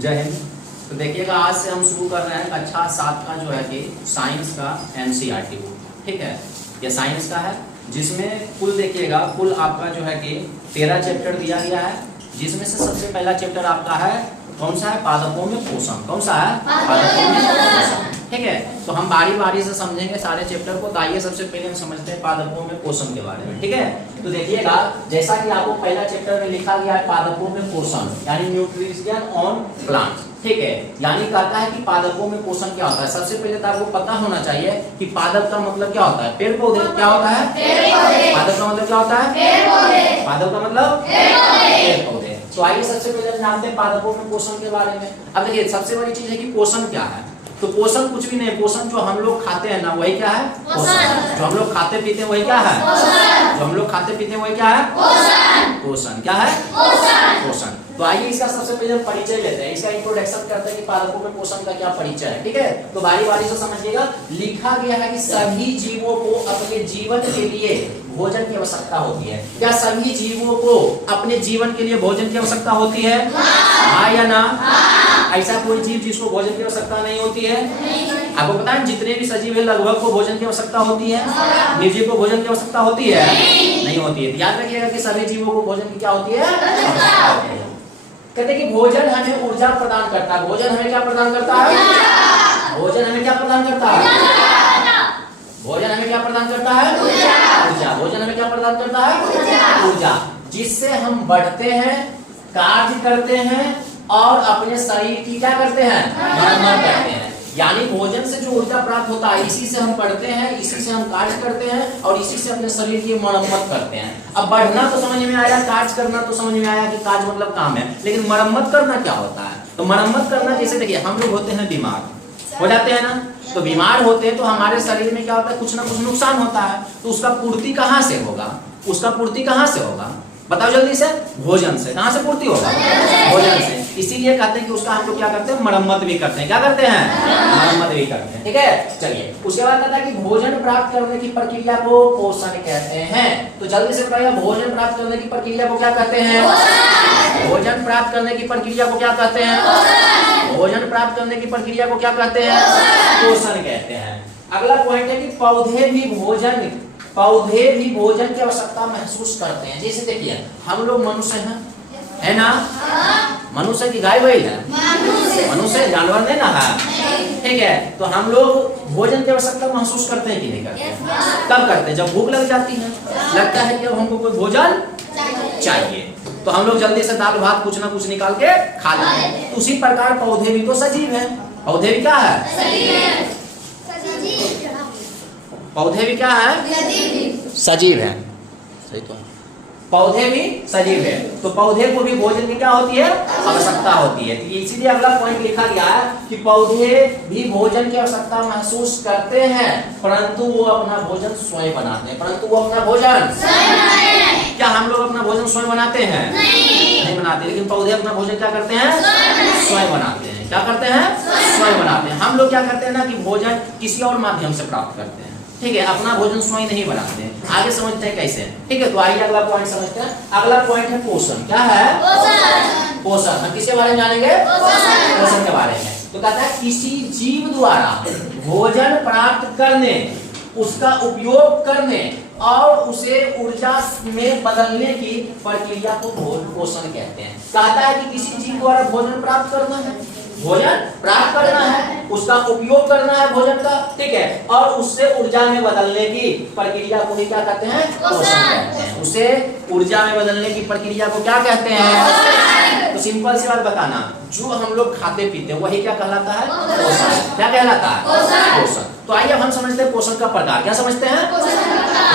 जय हिंद। तो देखिएगा आज से हम शुरू कर रहे हैं कक्षा 7 का जो है कि साइंस का एनसीईआरटी बुक, ठीक है। ये साइंस का है जिसमें कुल देखिएगा कुल आपका जो है कि 13 चैप्टर दिया गया है, जिसमें से सबसे पहला चैप्टर आपका है कौन सा है? पादपों में पोषण। कौन सा है? पादपों में पोषण, ठीक है। तो हम बारी बारी से समझेंगे सारे चैप्टर को। तो आइए सबसे पहले हम समझते हैं पादपों में पोषण के बारे में, ठीक है। तो देखिएगा जैसा कि आपको पहला चैप्टर में लिखा गया है पादपों में पोषण यानी न्यूट्रिशन ऑन प्लांट्स, ठीक है। यानी कहता है कि पादपों में पोषण क्या होता है। सबसे पहले तो आपको पता होना चाहिए कि पादप का मतलब क्या होता है। पेड़ पौधे क्या होता है? पादप का मतलब क्या होता है? पादप का मतलब पेड़ पौधे। तो आइए सबसे पहले हम जानते हैं पादपों में पोषण के बारे में। अब देखिए सबसे बड़ी चीज है कि पोषण क्या है। तो पोषण कुछ भी नहीं, पोषण जो हम लोग खाते हैं ना वही क्या है? पोषण। जो हम लोग खाते पीते हैं वही क्या है? जो हम लोग खाते पीते हैं वही क्या है? पोषण। क्या है? पोषण। तो आइए इसका सबसे पहले हम परिचय लेते हैं, इसका इंट्रोडक्शन करते हैं कि पादपों में पोषण का क्या परिचय है, ठीक है। तो बारी बारी से समझिएगा। लिखा गया है कि सभी जीवों को अपने जीवन के लिए भोजन की आवश्यकता होती है। क्या सभी जीवों को अपने जीवन के लिए भोजन की आवश्यकता होती है? हाँ या ना? ऐसा कोई जीव जिसको भोजन की आवश्यकता नहीं होती है? आपको पता है जितने भी सजीव है लगभग को भोजन की आवश्यकता होती है। निर्जीव को भोजन की आवश्यकता होती है? नहीं होती है। याद रखिएगा कि सभी जीवों को भोजन की क्या होती है? कहते हैं कि भोजन हमें ऊर्जा प्रदान करता है। भोजन हमें क्या प्रदान करता है? भोजन हमें क्या प्रदान करता है? भोजन हमें क्या प्रदान करता है? ऊर्जा। भोजन हमें क्या प्रदान करता है? ऊर्जा, जिससे हम बढ़ते हैं, कार्य करते हैं और अपने शरीर की क्या करते हैं? मरम्मत करते हैं। यानी भोजन से जो ऊर्जा प्राप्त होता है इसी से हम बढ़ते हैं, इसी से हम कार्य करते हैं और इसी से अपने शरीर की मरम्मत करते हैं। अब बढ़ना तो समझ में आया, कार्य करना तो समझ में आया कि कार्य मतलब काम है, लेकिन मरम्मत करना क्या होता है? तो मरम्मत करना जैसे देखिए हम लोग होते हैं बीमार हो जाते हैं ना, तो बीमार होते हैं तो हमारे शरीर में क्या होता है? कुछ ना कुछ नुकसान होता है। तो उसका पूर्ति कहाँ से होगा? उसका पूर्ति कहाँ से होगा? बताओ जल्दी से। भोजन से। कहाँ से पूर्ति होगा? भोजन से। इसीलिए कहते हैं कि उसका हम लोग क्या करते हैं? मरम्मत भी करते हैं। क्या करते हैं? मरम्मत भी करते हैं, ठीक है। चलिए उसके बाद कहता है कि भोजन प्राप्त करने की प्रक्रिया को पोषण कहते हैं। तो जल्दी से बताइए भोजन प्राप्त करने की प्रक्रिया को क्या कहते हैं? भोजन प्राप्त करने की प्रक्रिया को क्या कहते हैं? भोजन प्राप्त करने की प्रक्रिया को क्या कहते हैं? पोषण कहते हैं। अगला पॉइंट है कि पौधे भी भोजन की आवश्यकता महसूस करते हैं। जैसे देखिए हम लोग मनुष्य हैं, है ना? मनुष्य की गाय बैल है? मनुष्य जानवर नहीं ना है, ठीक है। तो हम लोग भोजन की आवश्यकता महसूस करते हैं कि नहीं करते हैं? कब करते हैं? जब भूख लग जाती है, लगता है कि अब हमको कोई भोजन चाहिए, तो हम लोग जल्दी से दाल भात कुछ ना कुछ निकाल के खा लेते हैं। उसी प्रकार पौधे भी तो सजीव है। पौधे भी क्या है? पौधे भी क्या है? सजीव है। सही तो है। पौधे भी सजीव है, तो पौधे को भी भोजन की क्या होती है? आवश्यकता होती है। तो इसीलिए अगला पॉइंट लिखा गया है कि पौधे भी भोजन की आवश्यकता महसूस करते हैं, परंतु वो अपना भोजन स्वयं बनाते हैं। परंतु वो अपना भोजन क्या हम लोग अपना भोजन स्वयं बनाते हैं? नहीं बनाते। लेकिन पौधे अपना भोजन क्या करते हैं? स्वयं बनाते हैं। क्या करते हैं? स्वयं बनाते हैं। हम लोग क्या करते हैं ना कि भोजन किसी और माध्यम से प्राप्त करते हैं, ठीक है। अपना भोजन स्वयं नहीं बनाते हैं। आगे समझते हैं कैसे, ठीक है। तो आइए अगला पॉइंट समझते हैं। अगला पॉइंट है पोषण। क्या है? पोषण। हम किसके बारे में जानेंगे? पोषण के बारे में। तो कहता है किसी जीव द्वारा भोजन प्राप्त करने, उसका उपयोग करने और उसे ऊर्जा में बदलने की प्रक्रिया को पोषण कहते हैं। कहता है कि किसी जीव द्वारा भोजन प्राप्त करना है, भोजन प्राप्त करना है, उसका उपयोग करना है भोजन का, ठीक है, और उससे ऊर्जा में बदलने की प्रक्रिया को क्या कहते हैं? पोषण कहते हैं। उसे ऊर्जा में बदलने की प्रक्रिया को क्या कहते हैं? तो सिंपल सी बात बताना, जो हम लोग खाते पीते हैं वही क्या कहलाता है? पोषण। क्या कहलाता है? पोषण। तो आइए हम समझते हैं पोषण का प्रकार। क्या समझते हैं?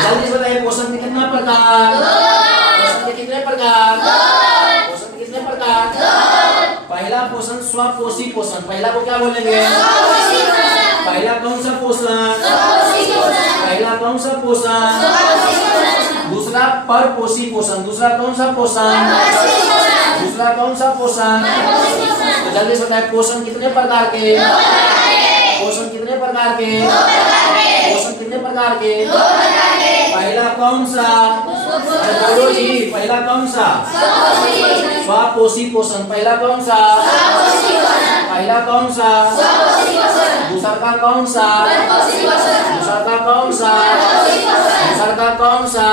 जल्दी से बताइए पोषण के कितना प्रकार? पोषण के कितने प्रकार? पोषण के कितने प्रकार? पहला पोषण स्वपोषी पोषण। पहला को क्या बोलेंगे? पहला कौन सा पोषण? पहला कौन सा पोषण? दूसरा परपोषी पोषण। दूसरा कौन सा पोषण? दूसरा कौन सा पोषण? तो जल्दी से बताइए पोषण कितने प्रकार के? पोषण कितने प्रकार के? पोषण कितने प्रकार के? पहला कौन सा? बोलो जी, पहला कौन सा? स्वापोषी पोषण। पहला कौन सा? पहला कौन सा, दूसरा का कौन सा, दूसरा का कौन सा, दूसरा का कौन सा,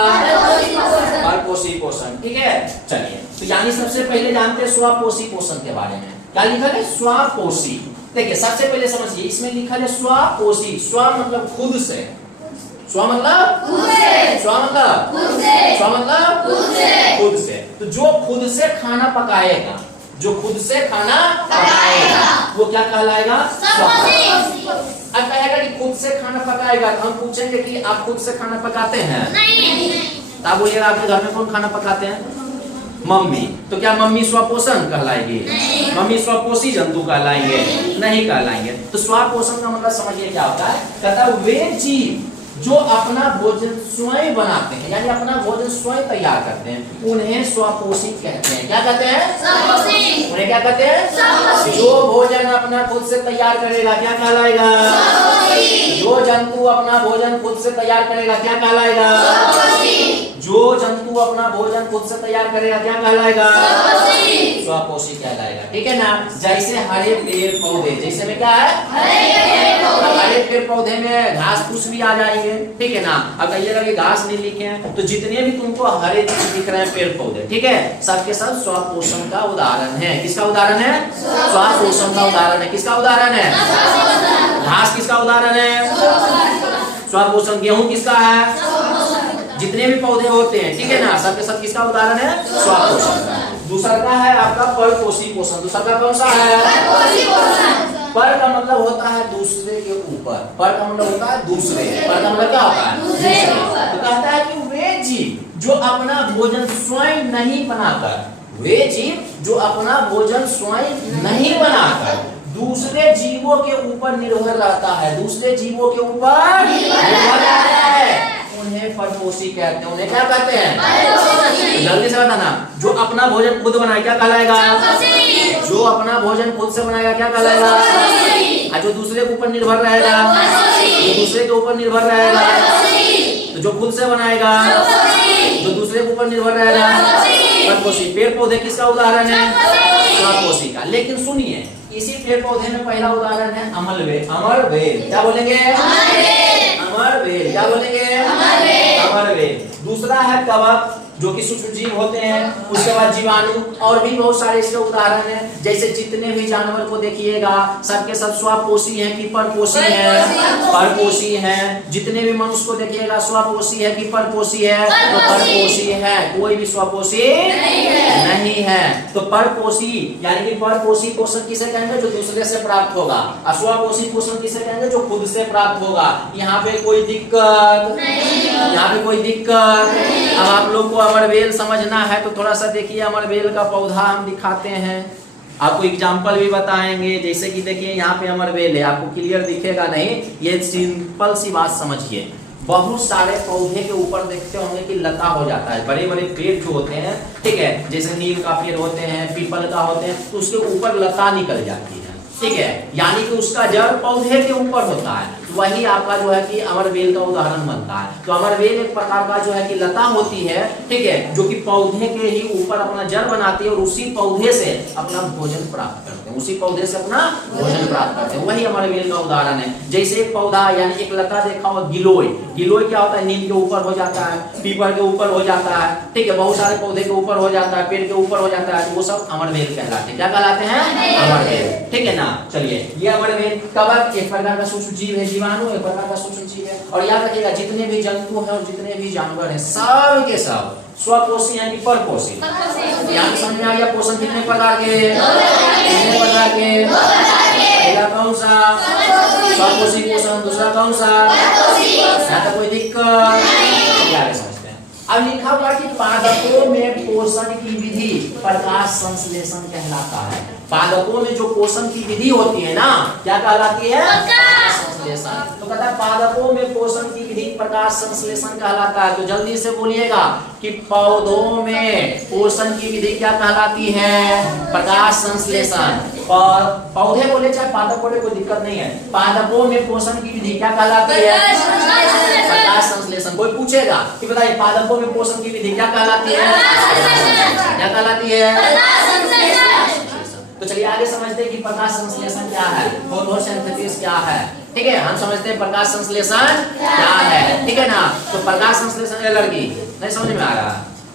परपोषी पोषण। ठीक है, चलिए तो यानी सबसे पहले जानते हैं स्वपोषी पोषण के बारे में। क्या लिखा है? स्वपोषी। देखिए सबसे पहले समझिए, इसमें लिखा है स्वपोषी। स्व मतलब खुद से, स्व मतलब खुद से, स्व मतलब खुद से, स्व मतलब खुद से, खुद से। तो जो खुद से खाना पकाएगा, जो खुद से खाना पकाएगा वो क्या कहलाएगा? स्वपोषी। अब कहेगा कि खुद से खाना पकाएगा, तो हम पूछेंगे कि आप खुद से खाना पकाते हैं? नहीं। तो आप बोलिएगा आपके घर में कौन खाना पकाते हैं? मम्मी। तो क्या मम्मी स्वपोषण कहलाएगी? मम्मी स्वपोषी जंतु कहलाएंगे? नहीं कहलाएंगे। तो स्वपोषण का मतलब समझिए क्या होता है? कहता है वे जीव जो अपना भोजन स्वयं बनाते हैं, यानी अपना भोजन स्वयं तैयार करते हैं, उन्हें स्वपोषी कहते हैं। क्या कहते हैं? स्वपोषी। उन्हें क्या कहते हैं? स्वपोषी। जो भोजन अपना खुद से तैयार करेगा क्या कहलाएगा? स्वपोषी। जो जंतु अपना भोजन खुद से तैयार करेगा क्या कहलाएगा? स्वपोषी। जो जंतु अपना भोजन खुद से तैयार करेगा क्या कहलाएगा? स्वपोषी। स्वपोषी कहलाएगा। ठीक है ना? जैसे हरे पेड़ पौधे, जैसे में क्या है? हरे पेड़ पौधे में घास फूस भी आ जाएंगे। ठीक है ना? अब कहिएगा कि घास नहीं लिखे हैं, तो जितने भी तुमको हरे दिख रहे हैं पेड़ पौधे, ठीक है, सबके सब स्वपोषण का उदाहरण है। किसका उदाहरण है? स्वपोषण का उदाहरण है। किसका उदाहरण है? घास किसका उदाहरण है? स्वपोषण। गेहूं किसका है? जितने भी पौधे होते हैं, ठीक है ना, सबके सब किसका उदाहरण है? स्वपोषण का। दूसरा का है आपका परपोषी पोषण। दूसरा का कौन सा है? पर का मतलब होता है दूसरे के ऊपर। पर का मतलब होता है दूसरे। पर का मतलब क्या होता है? दूसरे। तो कहता है कि वे जीव जो अपना भोजन स्वयं नहीं बनाकर, वे जीव जो अपना भोजन स्वयं नहीं बनाकर दूसरे जीवों के ऊपर निर्भर रहता है, दूसरे जीवों के ऊपर निर्भर रहता है, उन्हें परपोषी कहते हैं। उन्हें क्या कहते हैं? तो जल्दी से बताना। जो अपना भोजन खुद बनाए क्या कहलाएगा? जो अपना भोजन खुद से बनाएगा क्या कहलाएगा? और जो दूसरे के ऊपर निर्भर रहेगा, जो दूसरे के ऊपर निर्भर रहेगा, तो जो खुद से बनाएगा, जो दूसरे के ऊपर निर्भर रहेगा, परपोषी। पेड़ पौधे किसका उदाहरण है? स्वपोषी का। लेकिन सुनिए, इसी पेड़ पौधे में पहला उदाहरण है अमरवेल। अमरवेल क्या बोलेंगे? अमरवेल। क्या बोलेंगे? अमरवेल। दूसरा है कवक, जो कि सूक्ष्म जीव होते हैं। उसके बाद जीवाणु, और भी बहुत सारे इसके उदाहरण हैं। जैसे जितने भी जानवर को देखिएगा सबके सब स्वपोषी हैं कि परपोषी हैं? परपोषी हैं। जितने भी मनुष्य को देखिएगा स्वपोषी है कि परपोषी है? तो परपोषी है। कोई भी स्वपोषी नहीं है। तो परपोषी यानी कि परपोषी पोषण किसे कहेंगे? जो दूसरे से प्राप्त होगा। और स्वपोषी पोषण किसे कहेंगे? जो खुद से प्राप्त होगा। यहाँ पे कोई दिक्कत नहीं, यहाँ पे कोई दिक्कत। अब आप लोग को अमरवेल समझना है तो थोड़ा सा देखिए, अमरवेल का पौधा हम दिखाते हैं, आपको एग्जाम्पल भी बताएंगे। जैसे कि देखिए यहाँ पे अमरवेल है, आपको क्लियर दिखेगा नहीं, ये सिंपल सी बात समझिए। बहुत सारे पौधे के ऊपर देखते होंगे कि लता हो जाता है, बड़े बड़े पेड़ जो होते हैं, ठीक है, जैसे नीम का पेड़ होते हैं, पीपल का होते हैं, तो उसके ऊपर लता निकल जाती है, ठीक है, यानी कि उसका जड़ पौधे के ऊपर होता है। वही आपका जो है कि अमरवेल का उदाहरण बनता है। तो अमरवेल एक प्रकार का जो है कि लता होती है, ठीक है, जो कि पौधे के ही ऊपर अपना जड़ बनाती है और उसी पौधे से अपना भोजन प्राप्त करते हैं, उसी पौधे से अपना भोजन प्राप्त करते हैं। वही अमरवेल का उदाहरण है। जैसे एक पौधा यानी एक लता देखा हो, गिलोय। गिलोय क्या होता है? नीम के ऊपर हो जाता है, पीपल के ऊपर हो जाता है, ठीक है, बहुत सारे पौधे के ऊपर हो जाता है, पेड़ के ऊपर हो जाता है, तो वो सब अमरवेल कहलाते हैं। क्या कहलाते हैं? अमरवेल। ठीक है ना? चलिए, ये अमरवेल कवक एक प्रकार का सूक्ष्म जीव है, जीवाणु एक प्रकार का सूक्ष्म जीव है। और याद रखिएगा, जितने भी जंतु हैं और जितने भी जानवर हैं, सब के सब स्वपोषी यानी परपोषी। यहाँ समझ में आ गया? पोषण कितने प्रकार के? कितने प्रकार के? पहला कौन सा? स्वपोषी पोषण। दूसरा कौन सा? यहाँ तो कोई दिक्कत आगे समझते हैं। अब लिखा हुआ कि पादपों में पोषण की विधि प्रकाश संश्लेषण कहलाता है। पादपों में जो पोषण की विधि होती है ना, क्या कहलाती है? प्रकाश संश्लेषण। तो कहता है पादपों में पोषण की विधि प्रकाश संश्लेषण कहलाता है। तो जल्दी से बोलिएगा कि पौधों में पोषण की विधि क्या कहलाती है? प्रकाश संश्लेषण। पौधे बोले चाहे पादप बोले, कोई दिक्कत नहीं है। पादपों में पोषण की विधि क्या कहलाती है? प्रकाश संश्लेषण। कोई पूछेगा कि बताइए पादपों में पोषण की विधि क्या कहलाती है? क्या कहलाती है? तो चलिए आगे समझते हैं कि प्रकाश संश्लेषण क्या है, फोटोसिंथेसिस क्या है। ठीक है, हम समझते हैं प्रकाश संश्लेषण क्या है। ठीक है ना, तो प्रकाश संश्लेषण लड़की नहीं समझ में आ रहा,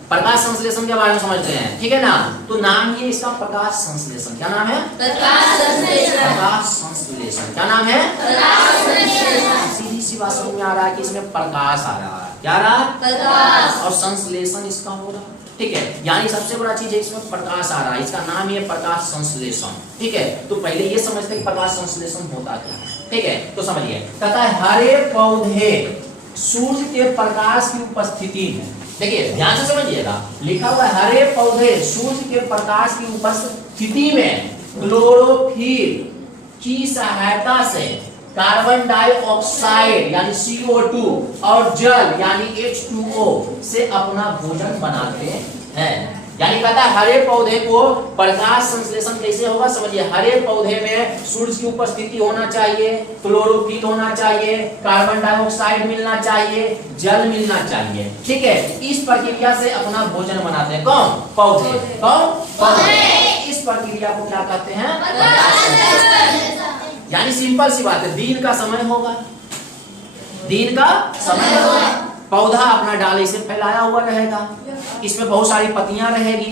प्रकाश संश्लेषण के बारे में समझते हैं। ठीक है ना, तो नाम ही इसका प्रकाश संश्लेषण। क्या नाम है? प्रकाश संश्लेषण। प्रकाश संश्लेषण क्या नाम है? प्रकाश संश्लेषण। सीधी सी बात समझ में आ रहा है कि इसमें प्रकाश आ रहा है। क्या आ रहा है? प्रकाश। और संश्लेषण इसका हो रहा है। ठीक है, यानी सबसे बड़ा चीज है इसमें प्रकाश आ रहा है, इसका नाम ही है प्रकाश संश्लेषण। ठीक है, तो पहले ये समझते हैं कि प्रकाश संश्लेषण होता क्या है। ठीक है, तो समझिए, कहता है हरे पौधे सूर्य के प्रकाश की उपस्थिति में, देखिए ध्यान से समझिएगा, लिखा हुआ है हरे पौधे सूर्य के प्रकाश की उपस्थिति में क्लोरोफिल की सहायता से कार्बन डाइऑक्साइड यानी CO2 और जल यानी H2O से अपना भोजन बनाते हैं। यानी कहता है हरे पौधे को प्रकाश संश्लेषण कैसे होगा, समझिए। हरे पौधे में सूर्य की उपस्थिति होना चाहिए, क्लोरोफिल होना चाहिए, कार्बन डाइऑक्साइड मिलना चाहिए, जल मिलना चाहिए। ठीक है, इस प्रक्रिया से अपना भोजन बनाते हैं। कौन? पौधे। कौन? पौधे। इस प्रक्रिया को क्या कहते हैं? यानी सिंपल सी बात है, दिन का समय होगा, दिन का समय होगा, पौधा अपना डाली से फैलाया हुआ रहेगा, इसमें बहुत सारी पत्तियां रहेगी,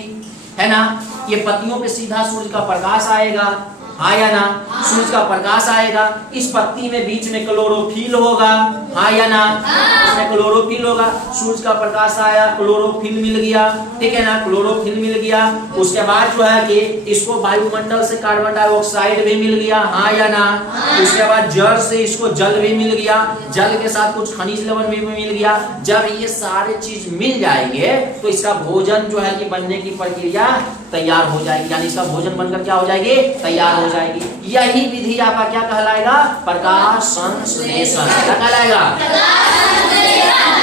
है ना। ये पत्तियों पे सीधा सूर्य का प्रकाश आएगा, हाँ या ना, सूरज का प्रकाश आएगा, इस पत्ती में बीच में क्लोरोफिल होगा, हाँ या ना, इसमें क्लोरोफिल होगा, सूरज का प्रकाश आया, क्लोरोफिल मिल गया। ठीक है ना, क्लोरोफिल मिल गया, उसके बाद जो है कि इसको वायुमंडल से कार्बन डाइऑक्साइड भी मिल गया, हाँ या ना, उसके बाद जल से इसको जल भी मिल गया, जल के साथ कुछ खनिज लवण भी मिल गया। जब ये सारे चीज मिल जाएंगे तो इसका भोजन जो है कि बनने की प्रक्रिया तैयार हो जाएगी, यानी इसका भोजन बनकर क्या हो जाएगी? तैयार हो जाएगी। यही विधि आपका क्या कहलाएगा? प्रकाश संश्लेषण। क्या कहलाएगा?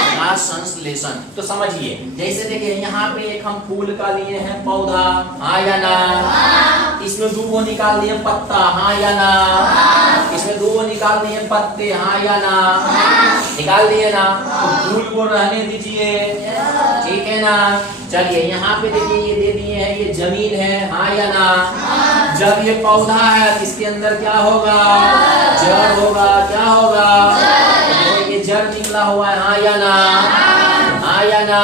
प्रकाश संश्लेषण। तो समझिए, जैसे देखिए यहाँ पे एक हम फूल का लिए हैं पौधा, हाँ या ना, इसमें 2 निकाल दिए पत्ता, हाँ या ना, इसमें 2 निकाल दिए पत्ते, हाँ या ना, निकाल दिए ना, तो फूल को रहने दीजिए। ठीक है ना, चलिए यहाँ पे देखिए ये दे दिए हैं, ये जमीन है, हाँ या ना। जब ये पौधा है तो इसके अंदर क्या होगा? जड़ होगा। क्या होगा? ये जड़ निकला हुआ है, हाँ या ना, हाँ या ना,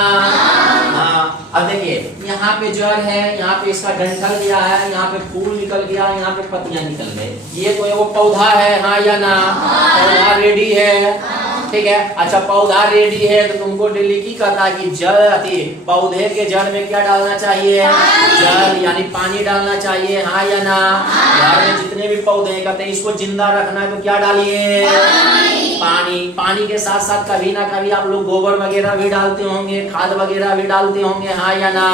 हाँ। अब देखिए यहाँ पे जड़ है, यहाँ पे इसका डंठल गया है, यहाँ पे फूल निकल गया, यहाँ पे पत्तियां निकल गए, ये तो वो पौधा है, हाँ या ना, पौधा रेडी है। ठीक है, अच्छा पौधा रेडी है तो तुमको डेली की करना है कि जड़ पौधे के जड़ में क्या डालना चाहिए? जल यानी पानी डालना चाहिए, हाँ या ना। घर में जितने भी पौधे हैं कहते हैं इसको जिंदा रखना है तो क्या डालिए? पानी। पानी के साथ साथ कभी ना कभी आप लोग गोबर वगैरह भी डालते होंगे, खाद वगैरह भी डालते होंगे, हाँ या ना,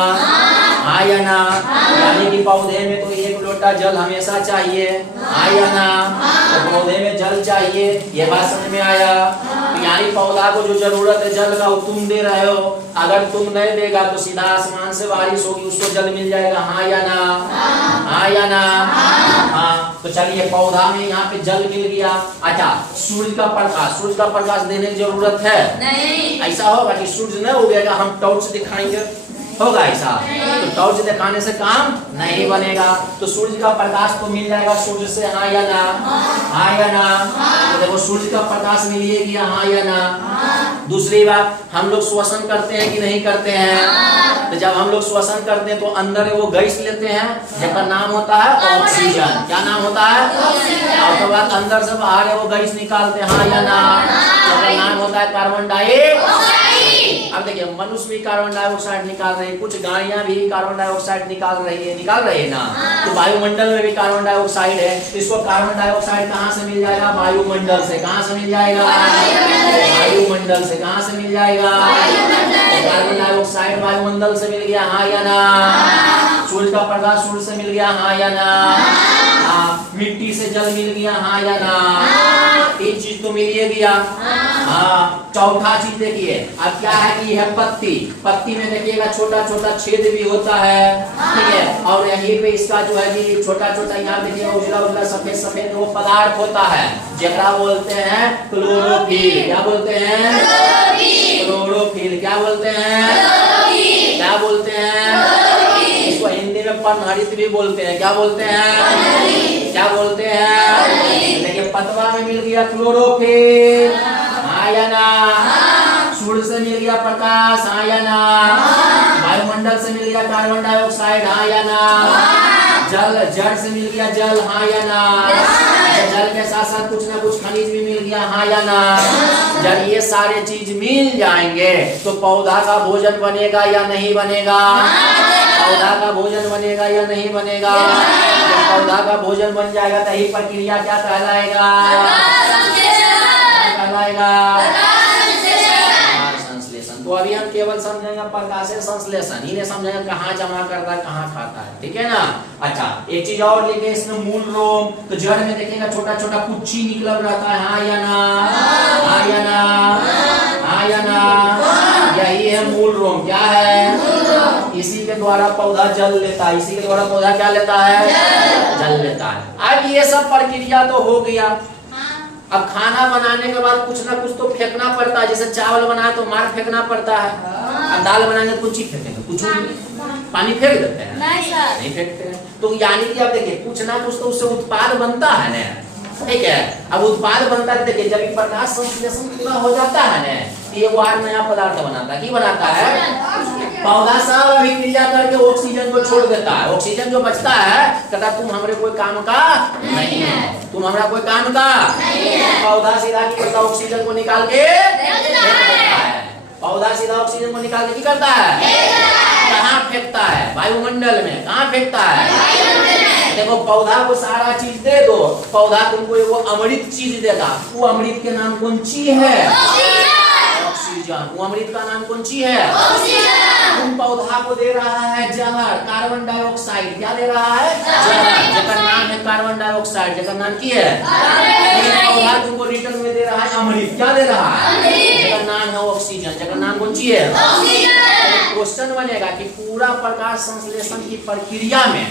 हाँ या ना। यानी कि पौधे में तो 1 लोटा जल हमेशा चाहिए, हाँ या ना, तो पौधे में जल चाहिए। ये बात समझ में आया? यानी पौधा को जो जरूरत है जल का वो तुम दे रहे हो, अगर तुम नहीं देगा तो सीधा आसमान से बारिश होगी, उसको जल मिल जाएगा, हाँ या ना, हाँ या ना, हाँ। तो चलिए पौधा में यहाँ पे जल मिल गया। अच्छा सूर्य का प्रकाश देने की जरूरत है नहीं। ऐसा होगा कि सूर्य नहीं उगेगा हम टॉर्च दिखाएंगे, होगा ऐसा? तो टॉर्च दिखाने से काम नहीं बनेगा, तो सूर्य का प्रकाश तो मिल जाएगा सूर्य से, हाँ या ना, हाँ या ना। तो देखो सूर्य का प्रकाश मिल गया, हाँ या ना। दूसरी बात, हम लोग श्वसन करते हैं कि नहीं करते हैं? तो जब हम लोग श्वसन करते हैं तो अंदर वो गैस लेते हैं जिसका नाम होता है ऑक्सीजन। क्या नाम होता है? और उसके बाद अंदर से बाहर वो गैस निकालते हैं, हाँ या ना, जिसका नाम होता है कार्बन डाइऑक्साइड। अब देखिए मनुष्य भी कार्बन डाइऑक्साइड निकाल रहे हैं, कुछ गाड़ियां भी कार्बन डाइऑक्साइड निकाल रही है ना। तो वायुमंडल में भी कार्बन डाइऑक्साइड है, तो इसको कार्बन डाइऑक्साइड कहाँ से मिल जाएगा? वायुमंडल से। कहाँ से मिल जाएगा? वायुमंडल से। कहाँ से मिल जाएगा? कार्बन डाइऑक्साइड वायुमंडल से मिल गया, हाँ या ना। सूर्य का प्रकाश सूर्य से मिल गया, हाँ या ना। हाँ, मिट्टी से जल मिल गया, हाँ या ना। 3 चीज तो मिल ही गया। हाँ, चौथा चीज देखिए, अब क्या है कि यह पत्ती में देखिएगा छोटा छोटा छेद भी होता है, ठीक है। और यहीं पे इसका जो है कि छोटा छोटा यहाँ देखिए उजला उजला सफेद सफेद वो पदार्थ होता है जेकरा बोलते हैं क्लोरोफिल। क्या बोलते हैं? क्लोरोफिल। क्या बोलते हैं? क्या बोलते हैं? इसको हिंदी में वर्णहरित भी बोलते हैं। क्या बोलते हैं? क्या बोलते हैं? देखिए पतवा में मिल गया क्लोरोफिल, हाँ या ना? सूर्य से मिल गया प्रकाश, हाँ या ना? वायुमंडल से मिल गया कार्बन डाइऑक्साइड, हाँ या ना? जल, जड़ से मिल गया जल, हाँ या ना? जल के साथ साथ कुछ ना कुछ खनिज भी मिल गया, हाँ या ना? जब ये सारे चीज मिल जाएंगे तो पौधा का भोजन बनेगा या नहीं बनेगा? पौधा का भोजन बनेगा या नहीं बनेगा? जब पौधा का भोजन बन जाएगा तो यही प्रक्रिया क्या कहलाएगा? कहलाएगा संश्लेषण। तो अभी हम केवल समझेंगे प्रकाशीय संश्लेषण, इन्हें समझेंगे कहाँ जमा करता है, कहाँ खाता है, ठीक है ना? अच्छा, एक चीज और लिखे इसमें, मूल रोम। तो जड़ में देखिएगा छोटा छोटा कुच्ची निकल रहता है, हाँ या ना? हाँ या ना? हाँ या ना? यही है मूल रोम। क्या है? इसी के द्वारा पौधा जल लेता है, इसी के द्वारा पौधा क्या लेता है? जल लेता है। अब ये सब प्रक्रिया तो हो गया। अब खाना बनाने के बाद कुछ ना कुछ तो फेंकना पड़ता है। जैसे चावल बनाए तो मार फेंकना पड़ता है। अब दाल बनाएंगे कुछ ही फेंकेंगे, कुछ नहीं, पानी फेंक देते हैं? नहीं फेंकते हैं। तो यानी कि आप देखिए कुछ ना कुछ तो उससे उत्पाद बनता है ना, ठीक है? अब उत्पाद बनता है, देखिए जब प्रकाश संश्लेषण पूरा हो जाता है ना, ये वो नया पदार्थ बनाता है। की बनाता है? पौधा सब अभिक्रिया करके ऑक्सीजन को छोड़ देता है। ऑक्सीजन जो बचता है कहता तुम हमारे कोई काम का नहीं है, तुम हमारा कोई काम का नहीं है। पौधा सीधा की करता है, ऑक्सीजन को निकाल के फेंकता है। पौधा सीधा ऑक्सीजन को निकाल के क्या करता है? कहाँ फेंकता है? वायुमंडल में। कहाँ फेंकता है? देखो पौधा को सारा चीज दे दो, पौधा तुमको वो अमृत चीज देगा। वो अमृत के नाम कौन सी है? ऑक्सीजन। वो अमृत का नाम कौन सी है? ऑक्सीजन। तुम पौधा को दे रहा है जहर, कार्बन डाइऑक्साइड। क्या दे रहा है? जहर, जेकर नाम है कार्बन डाइऑक्साइड, जेकर नाम की है? पौधा तुमको रिटर्न में दे रहा है अमृत। क्या दे रहा है? जेकर नाम है ऑक्सीजन, जेकर नाम कौन सी है? ऑक्सीजन। क्वेश्चन बनेगा कि पूरा प्रकाश संश्लेषण की प्रक्रिया में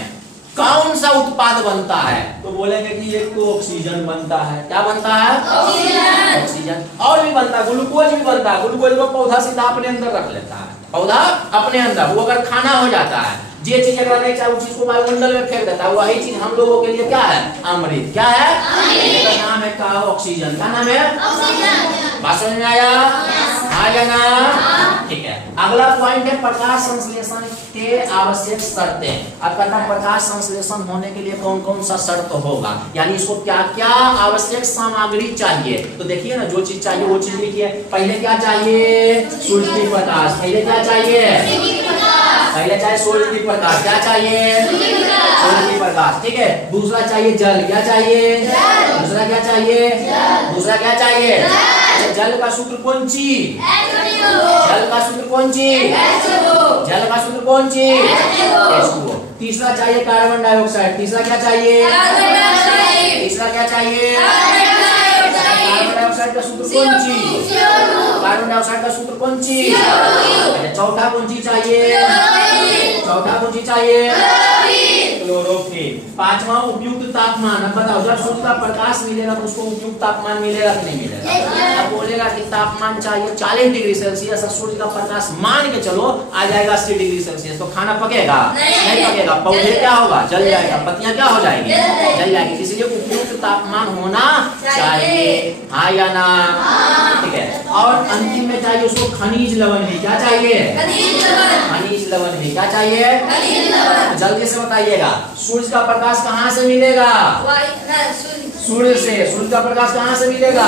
कौन सा उत्पाद बनता है? तो बोलेंगे कि एक तो ऑक्सीजन बनता है। क्या बनता है? ऑक्सीजन। ऑक्सीजन और भी बनता है, ग्लूकोज भी बनता है। ग्लूकोज को पौधा सीधा अपने अंदर रख लेता है। पौधा अपने अंदर, वो अगर खाना हो जाता है, जे चीज अगर नहीं चाहे उस चीज को वायुमंडल में फेंक देता है। वही चीज हम लोगों के लिए क्या है? अमृत। क्या है? इसका नाम है का ऑक्सीजन। क्या नाम है? ऑक्सीजन। बात समझ में आया? हाँ या ना? ठीक है। अगला पॉइंट है प्रकाश संश्लेषण के आवश्यक शर्तें। अब कहता है प्रकाश संश्लेषण होने के लिए कौन कौन सा शर्त होगा, यानी इसको क्या क्या आवश्यक सामग्री चाहिए। तो देखिए ना, जो चीज चाहिए वो चीज लिखिए। पहले क्या चाहिए? सूर्य की प्रकाश। पहले क्या चाहिए? पहले चाहिए सूर्य की प्रकाश। क्या चाहिए? सूर्य की प्रकाश, ठीक है। दूसरा चाहिए जल। क्या चाहिए? दूसरा क्या चाहिए? दूसरा क्या चाहिए? जल का सूत्र कौन सी? जल का सूत्र कौन सी? जल का सूत्र कौन सी? H2O। तीसरा चाहिए कार्बन डाइऑक्साइड। तीसरा क्या चाहिए? तीसरा क्या चाहिए? कार्बन डाइऑक्साइड का सूत्र कौन सी? कार्बन डाइऑक्साइड का सूत्र कौन सी? चौथा कौन सी चाहिए? चौथा कौन सी चाहिए? क्लोरोफिल। पांचवा उपयुक्त तापमान। अब बताओ जब सूर्य का प्रकाश मिलेगा तो उसको उपयुक्त तापमान मिलेगा कि नहीं मिलेगा? अब बोलेगा कि तापमान चाहिए 40 डिग्री सेल्सियस। सूर्य का प्रकाश मान के चलो आ जाएगा 80 डिग्री सेल्सियस, तो खाना पकेगा? नहीं पकेगा। पौधे क्या होगा? जल जाएगा। पत्तियां क्या हो जाएगी? जल जाएगी। इसलिए उपयुक्त तापमान होना चाहिए, हाँ या ना? ठीक है। और अंतिम में चाहिए उसको खनिज लवण भी। क्या चाहिए? खनिज लवण भी। क्या चाहिए? जल्दी से बताइएगा, सूर्य का प्रकाश कहाँ से मिलेगा? सूर्य से। सूर्य का प्रकाश कहाँ से मिलेगा?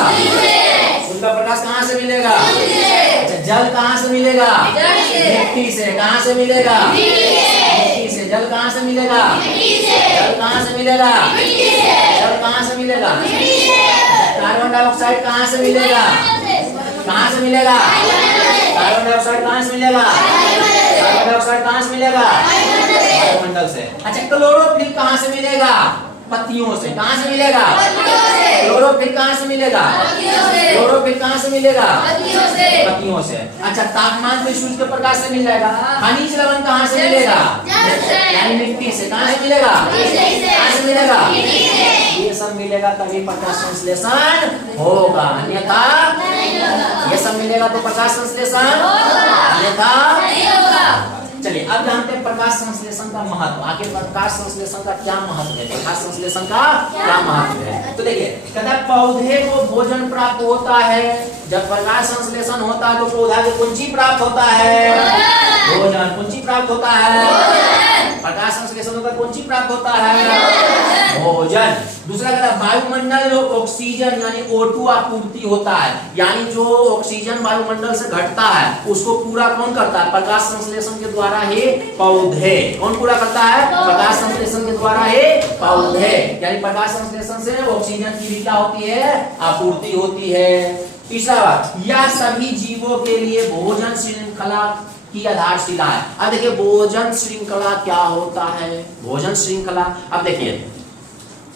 सूर्य का प्रकाश कहाँ से मिलेगा? अच्छा, जल कहाँ से मिलेगा? मिट्टी से। कहाँ से मिलेगा? मिट्टी से। जल कहाँ से मिलेगा? जल कहाँ से मिलेगा? जल कहाँ से मिलेगा? कार्बन डाइऑक्साइड कहाँ से मिलेगा? कहाँ से मिलेगा? कार्बन डाइऑक्साइड कहाँ से मिलेगा? कार्बन डाइऑक्साइड कहाँ से मिलेगा? वायुमंडल से। अच्छा, क्लोरोफिल कहाँ से मिलेगा? पत्तियों से। कहाँ से मिलेगा? क्लोरोफिल कहाँ से मिलेगा? क्लोरोफिल कहाँ से मिलेगा? पत्तियों से। अच्छा, तापमान तो सूर्य के प्रकाश से मिल जाएगा। खनिज लवण कहाँ से मिलेगा? यानी मिट्टी से। कहाँ से मिलेगा? कहाँ से मिलेगा? ये सब मिलेगा तभी प्रकाश संश्लेषण होगा, अन्यथा ये सब मिलेगा तो प्रकाश संश्लेषण, अन्यथा चलिए अब जानते हैं प्रकाश संश्लेषण का महत्व। आखिर प्रकाश संश्लेषण का क्या महत्व है, प्रकाश संश्लेषण का क्या महत्व है। तो देखिए कहता है पौधे को भोजन प्राप्त होता है जब प्रकाश संश्लेषण होता है, तो पौधा को कौन चीज प्राप्त होता है, भोजन। कौन चीज प्राप्त होता है, प्रकाश संश्लेषण होता है, कौन चीज प्राप्त होता है, भोजन। दूसरा कहता है वायुमंडल में ऑक्सीजन यानी O2 आपूर्ति होता है, यानी जो ऑक्सीजन वायुमंडल से घटता है उसको पूरा कौन करता है, प्रकाश संश्लेषण के द्वारा ही पौधे। कौन पूरा करता है, प्रकाश संश्लेषण के द्वारा ही पौधे। यानी प्रकाश संश्लेषण से ऑक्सीजन की भी क्या होती है, आपूर्ति होती है। तीसरा बात, यह सभी जीवों के लिए भोजन श्रृंखला की आधारशिला है। अब देखिए भोजन श्रृंखला क्या होता है, भोजन श्रृंखला। अब देखिए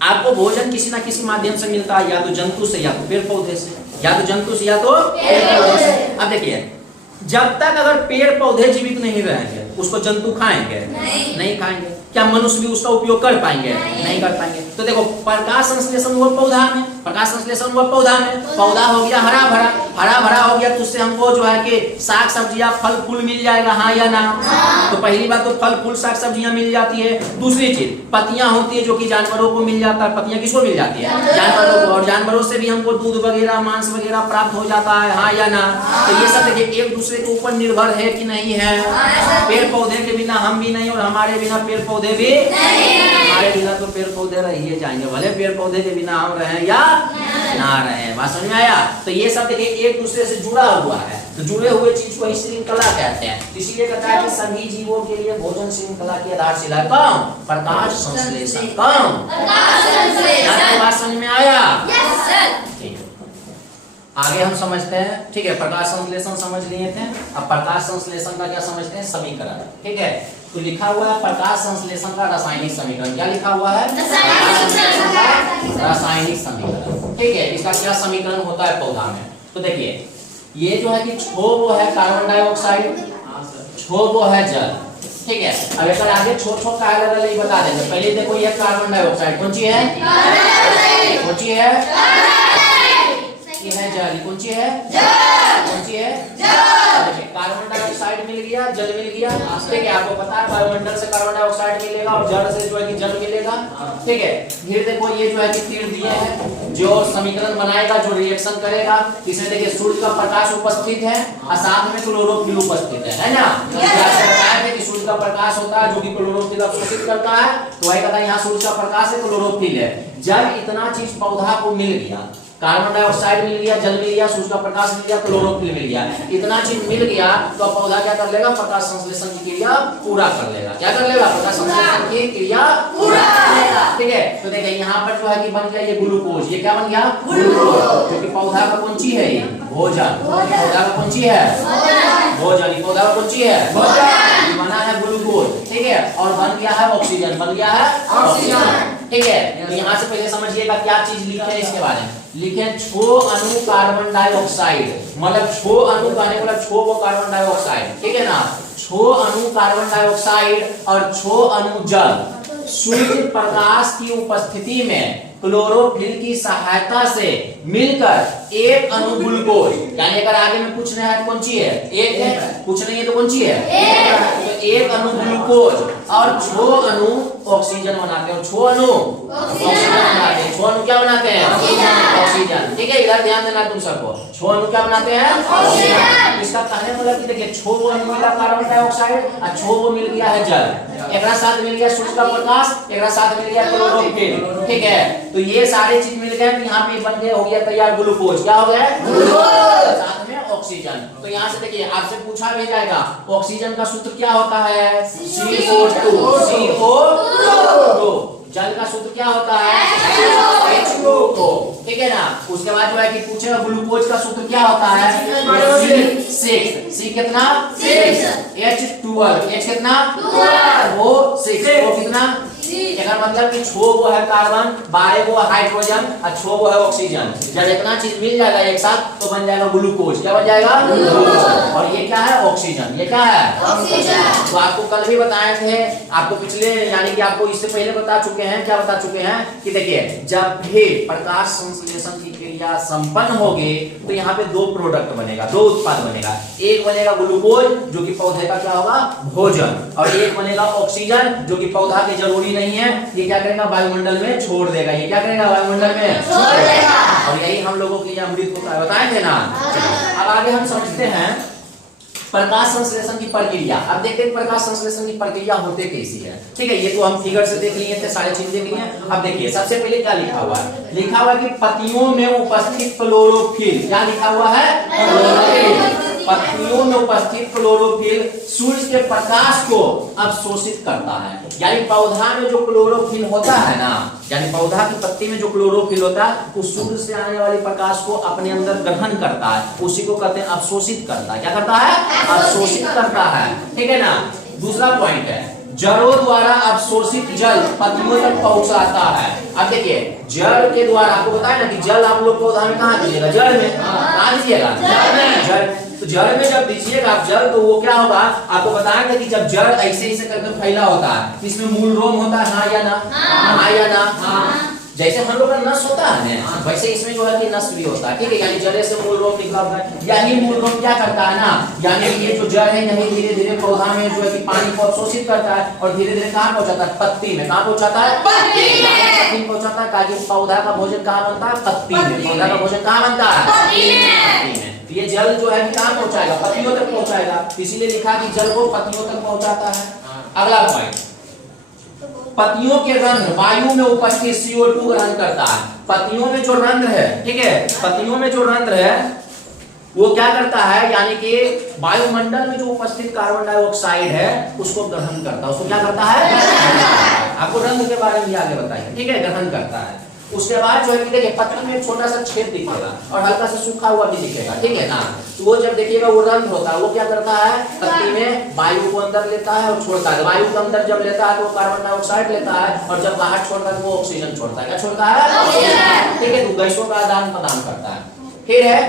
आपको भोजन किसी ना किसी माध्यम से मिलता है, या तो जंतु से, या तो पेड़ पौधे से, या तो जंतु से, या तो पेड़ पौधे से। अब देखिए जब तक अगर पेड़ पौधे जीवित नहीं रहेंगे उसको जंतु खाएंगे नहीं खाएंगे। क्या मनुष्य भी उसका उपयोग कर पाएंगे, नहीं कर पाएंगे। तो देखो प्रकाश संश्लेषण हुआ पौधा में, प्रकाश संश्लेषण हुआ पौधा में, पौधा हो गया हरा भरा, हरा भरा हो गया तो उससे हमको जो है कि साग सब्जियां फल फूल मिल जाएगा, हाँ या ना। तो पहली बात तो फल फूल साग सब्जियां मिल जाती है। दूसरी चीज पत्तियां होती है जो कि जानवरों को मिल जाता है। पत्तियां किसको मिल जाती है, जानवरों को, और जानवरों से भी हमको दूध वगैरह मांस वगैरह प्राप्त हो जाता है, हाँ या ना। तो ये सब देखिए एक दूसरे के ऊपर निर्भर है कि नहीं है। पेड़ पौधे के बिना हम भी नहीं और हमारे बिना पेड़ पौधे भी नहीं। हमारे बिना तो पेड़ पौधे रह ही जाएंगे, भले पेड़ पौधे के बिना हम रहें या ना रहें। बात समझ में आया। तो ये सब देखिए एक दूसरे से जुड़ा हुआ है, तो जुड़े हुए चीज को ही श्रृंखला कहते हैं। इसीलिए कहता है कि सभी जीवों के लिए भोजन श्रृंखला की आधारशिला कौन, प्रकाश संश्लेषण। कौन, प्रकाश संश्लेषण। बात समझ में आया। ठीक है आगे हम समझते हैं। ठीक है प्रकाश संश्लेषण समझ लिए थे, अब प्रकाश संश्लेषण का क्या समझते हैं, समीकरण। ठीक है तो लिखा हुआ है प्रकाश संश्लेषण का रासायनिक समीकरण। क्या लिखा हुआ है, रासायनिक समीकरण। ठीक है इसका क्या समीकरण होता है पौधा में। तो देखिए ये जो है कि छो वो है कार्बन डाइऑक्साइड, छो वो है जल। ठीक है अब एक आगे छो छो का अलग बता देंगे। पहले देखो ये कार्बन डाइऑक्साइड कौन सी है, कौन सी है, ये है जल। कौन सी है, कौन सी है, कार्बन डाइऑक्साइड मिल गया, जल मिल गया। ठीक है आपको पता है वायुमंडल से कार्बन डाइऑक्साइड मिलेगा और जल से जो है कि जल मिलेगा। ठीक है फिर देखो ये जो है कि तीर दिए हैं जो समीकरण बनाएगा, जो रिएक्शन करेगा। इसमें देखिए सूर्य का प्रकाश उपस्थित है और साथ में क्लोरोफिल उपस्थित है ना। बताया कि सूर्य का प्रकाश होता है जो कि क्लोरोफिल अवशोषित करता है, तो वही कहता है यहाँ सूर्य का प्रकाश है, क्लोरोफिल है। जब इतना चीज पौधा को मिल गया, कार्बन डाइऑक्साइड मिल गया, जल मिल गया, सूर्य का प्रकाश मिल गया, क्लोरोफिल मिल गया, इतना चीज मिल गया तो पौधा क्या कर लेगा, प्रकाश संश्लेषण की क्रिया पूरा कर लेगा। क्या कर लेगा, प्रकाश संश्लेषण की क्रिया पूरा करेगा। ठीक है तो देखिए यहाँ पर जो है कि बन गया ये ग्लूकोज। ये क्या बन गया, ग्लूकोज, जो कि पौधा का कौन सी है, भोजन। पौधा का कौन सी है, भोजन। पौधा का कौन सी है, भोजन। बना है ग्लूकोज। ठीक है और बन गया है ऑक्सीजन, बन गया है ऑक्सीजन। ठीक है तो यहाँ से पहले समझिएगा क्या चीज लिखे है इसके बारे में। लिखे छो अणु कार्बन डाइऑक्साइड, मतलब छो अणु कहने मतलब छो वो कार्बन डाइऑक्साइड। ठीक है ना, छो अणु कार्बन डाइऑक्साइड और छो अणु जल सूर्य प्रकाश की उपस्थिति में क्लोरोफिल की सहायता से मिलकर एक अणु ग्लूकोज, यानी अगर आगे में पूछ रहे हैं कौन सी है, एक है, पूछ रहे हैं तो कौन सी है, तो एक अणु ग्लूकोज और छो अणु ऑक्सीजन बनाते हैं। छो अणु ऑक्सीजन बनाते हैं। छो अणु क्या बनाते हैं, ऑक्सीजन। ठीक है इधर ध्यान देना तुम सबको, छो अणु क्या बनाते हैं, ऑक्सीजन। इसका कहने मतलब कि देखिए छो अणु मिला कार्बन डाइऑक्साइड और छो वो मिल गया है जल, एक साथ मिल गया सूर्य का प्रकाश, एक साथ मिल गया क्लोरोफिल। ठीक है तो ये सारे चीज मिल गए, यहाँ पे बन गया, हो गया तैयार ग्लूकोज। क्या हो गया, ग्लूकोज, साथ में ऑक्सीजन। तो यहाँ से देखिए आपसे पूछा भी जाएगा ऑक्सीजन का सूत्र क्या होता है, CO2। जल का सूत्र क्या होता है, H2O। ठीक है ना, उसके बाद जो है कि पूछेगा ग्लूकोज का सूत्र क्या होता है, C6। C कितना, 6। H12। H कितना, 2। O 6। O कितना, इसका मतलब कि 6 वो है कार्बन, 12 वो हाइड्रोजन और 6 वो है ऑक्सीजन। जब इतना चीज मिल जाएगा एक साथ तो बन जाएगा ग्लूकोज। क्या बन जाएगा? ग्लूकोज। और ये क्या है? ऑक्सीजन। ये क्या है? ऑक्सीजन। तो आपको कल भी बताए थे, आपको पिछले यानी कि आपको इससे पहले बता चुके हैं। क्या बता चुके हैं कि देखिए जब भी प्रकाश संश्लेषण की क्रिया संपन्न होगी तो यहाँ पे 2 प्रोडक्ट बनेगा, 2 उत्पाद बनेगा। एक बनेगा ग्लूकोज जो कि पौधे का क्या होगा? भोजन। और एक बनेगा ऑक्सीजन जो कि पौधा के जरूरी नहीं है, ये क्या करेगा? वायुमंडल में छोड़ देगा। ये क्या करेगा? वायुमंडल में छोड़ देगा। और यही हम लोगों के लिए अमृत होता है, बताए थे ना। अब आगे हम समझते हैं प्रकाश संश्लेषण की प्रक्रिया। अब देखते हैं प्रकाश संश्लेषण की प्रक्रिया होते कैसी है। ठीक है, ये तो हम फिगर से देख लिए थे, सारे चीज देख लिए। अब देखिए सबसे पहले क्या लिखा हुआ है? लिखा हुआ है कि पत्तियों में उपस्थित क्लोरोफिल। क्या लिखा हुआ है? क्लोरोफिल। पत्तियों में उपस्थित क्लोरोफिल सूर्य के प्रकाश को अवशोषित करता है। यानी पौधा में जो क्लोरोफिल होता है ना, यानी पौधा की पत्ती में जो क्लोरोफिल होता है वो सूर्य से आने वाले प्रकाश को अपने अंदर ग्रहण करता है, उसी को कहते हैं अवशोषित करता है। क्या करता है? अवशोषित करता है। ठीक है ना। दूसरा पॉइंट है जड़ों द्वारा अवशोषित जल पत्तियों तक पहुंचाता है। अब देखिए जड़ के द्वारा, आपको बताया ना कि जल आप लोग पौधा में कहाँ दीजिएगा? जड़ में। कहाँ दीजिएगा? जड़। तो जड़ में जब दीजिएगा आप जल तो वो क्या होगा? आपको बताएंगे कि जब जड़ ऐसे ऐसे करके फैला होता है, इसमें मूल रोम होता है, हाँ या ना? हाँ या ना? जैसे हम लोग का नस होता है ना, वैसे इसमें जो है कि नस भी होता है। ठीक है, यानी जड़े से मूल रोम निकला होता है। यही मूल रोम क्या करता है ना, यानी ये जो जड़ है यही धीरे धीरे पौधा में जो है कि पानी को अवशोषित करता है और धीरे धीरे कहाँ पहुंचाता है? पत्ती में। कहाँ पहुंचाता है? पत्ती में पहुंचाता है। ताकि पौधा का भोजन कहाँ बनता है? पत्ती में। पौधा का भोजन कहाँ बनता है? पत्ती में। ये जल जो है कहाँ पहुंचाएगा? पत्तियों तक पहुंचाएगा। इसीलिए लिखा कि जल को पत्तियों तक पहुंचाता है। अगला पॉइंट, पत्तियों के रंध्र वायु में उपस्थित CO2 ग्रहण करता है। पत्तियों में जो रंध्र है, ठीक है, पत्तियों में जो रंध्र है वो क्या करता है? यानी कि वायुमंडल में जो उपस्थित कार्बन डाइऑक्साइड है उसको ग्रहण करता है। उसको क्या करता है? आपको रंध्र के बारे में आगे बताएंगे। ठीक है, ग्रहण करता है। उसके बाद जो है कि देखिए पत्ती में एक छोटा सा छेद दिखेगा और हल्का सा सूखा हुआ भी दिखेगा। ठीक है ना। तो वो जब देखिएगा वो रंध्र होता है, वो क्या करता है? पत्ती में वायु को अंदर लेता है और छोड़ता है। वायु को अंदर जब लेता है तो वो कार्बन डाइऑक्साइड लेता है और जब बाहर छोड़ता है तो वो ऑक्सीजन छोड़ता है। क्या छोड़ता है? ठीक है, तो गैसों का आदान प्रदान करता है। फिर है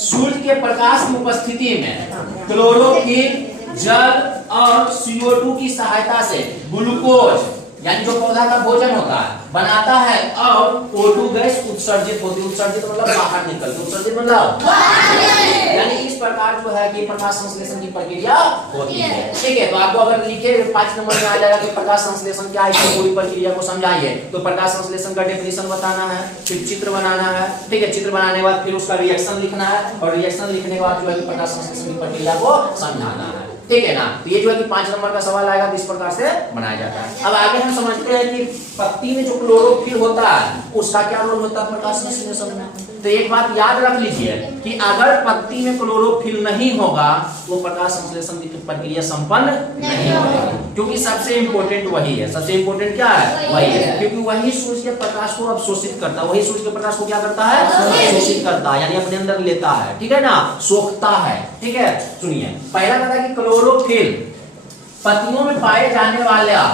सूर्य के प्रकाश की उपस्थिति में क्लोरोफिल जल और CO2 की सहायता से ग्लूकोज यानी जो पौधा का भोजन होता है बनाता है और O2 गैस उत्सर्जित होती है। उत्सर्जित मतलब बाहर निकलती, उत्सर्जित मतलब यानी इस प्रकार जो है कि प्रकाश संश्लेषण की प्रक्रिया होती है। ठीक है, तो आपको अगर लिखे 5 नंबर में आ जाएगा कि प्रकाश संश्लेषण क्या है, इसकी पूरी प्रक्रिया को समझाइए। तो प्रकाश संश्लेषण का डेफिनेशन बताना है, फिर चित्र बनाना है। ठीक है, चित्र बनाने के बाद फिर उसका रिएक्शन लिखना है और रिएक्शन लिखने के बाद जो है कि प्रकाश संश्लेषण की प्रक्रिया को समझाना है। ठीक है ना। तो ये जो है कि 5 नंबर का सवाल आएगा तो इस प्रकार से बनाया जाता है। अब आगे हम समझते हैं कि पत्ती में जो क्लोरोफिल होता है उसका क्या रोल होता है प्रकाश संश्लेषण में। तो एक बात याद रख लीजिए कि अगर पत्ती में क्लोरोफिल नहीं होगा तो प्रकाश संश्लेषण की प्रक्रिया संपन्न नहीं होगी, क्योंकि सबसे इंपॉर्टेंट वही है। सबसे इंपॉर्टेंट क्या है? वही है, क्योंकि वही सूर्य के प्रकाश को अवशोषित करता है। वही सूर्य के प्रकाश को क्या करता है? अवशोषित करता है, यानी अपने अंदर लेता है। ठीक है ना, सोखता है। ठीक है, सुनिए पहला कहता है कि क्लोरोफिल पत्तियों में पाए जाने वाला